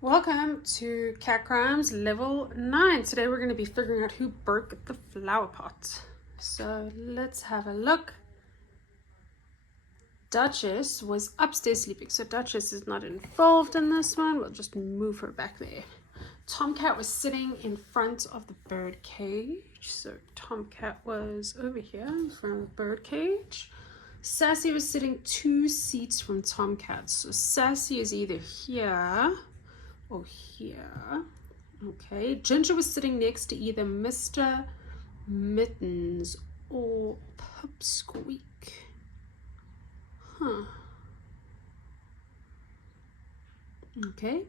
Welcome to Cat Crimes Level 9. Today we're going to be figuring out who broke the flower pot. So let's have a look. Duchess was upstairs sleeping, so Duchess is not involved in this one. We'll just move her back there. Tomcat was sitting in front of the bird cage. So Tomcat was over here in front of the bird cage. Sassy was sitting 2 seats from Tomcat. So Sassy is either here or here. Okay, Ginger was sitting next to either Mr. Mittens or Pipsqueak. Okay.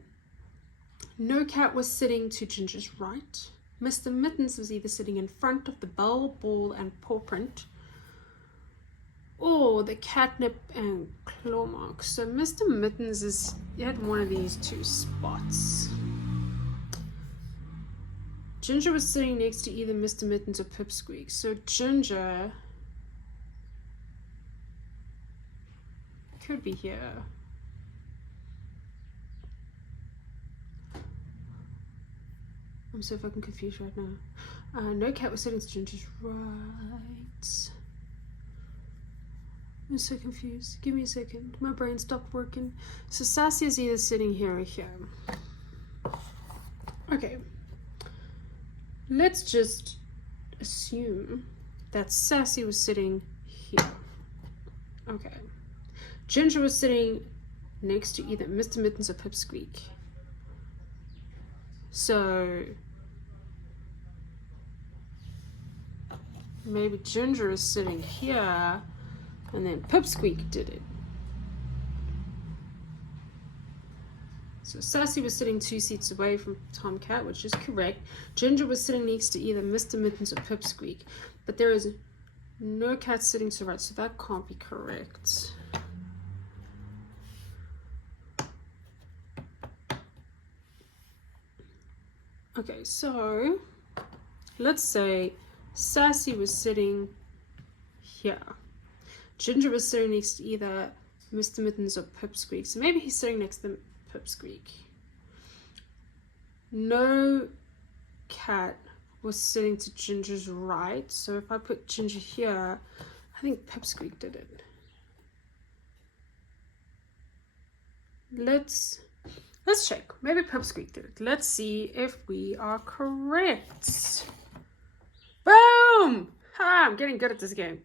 No Cat was sitting to Ginger's right. Mr. Mittens was either sitting in front of the bell, ball, and paw print, or the catnip and claw marks. So Mr. Mittens is at one of these 2 spots. Ginger was sitting next to either Mr. Mittens or Pipsqueak. So Ginger could be here. I'm so fucking confused right now. No Cat was sitting to Ginger's right. I'm so confused. Give me a second. My brain stopped working. So Sassy is either sitting here or here. Okay. Let's just assume that Sassy was sitting here. Okay. Ginger was sitting next to either Mr. Mittens or Pipsqueak. So maybe Ginger is sitting here and then Pipsqueak did it. So Sassy was sitting 2 seats away from Tomcat, which is correct. Ginger was sitting next to either Mr. Mittens or Pipsqueak, but there is no cat sitting to the right, so that can't be correct. Okay, so let's say Sassy was sitting here. Ginger was sitting next to either Mr. Mittens or Pipsqueak, so maybe he's sitting next to Pipsqueak. No Cat was sitting to Ginger's right, so if I put Ginger here, I think Pipsqueak did it. Let's check. Maybe Pipsqueak did it. Let's see if we are correct. Boom! Ha! I'm getting good at this game.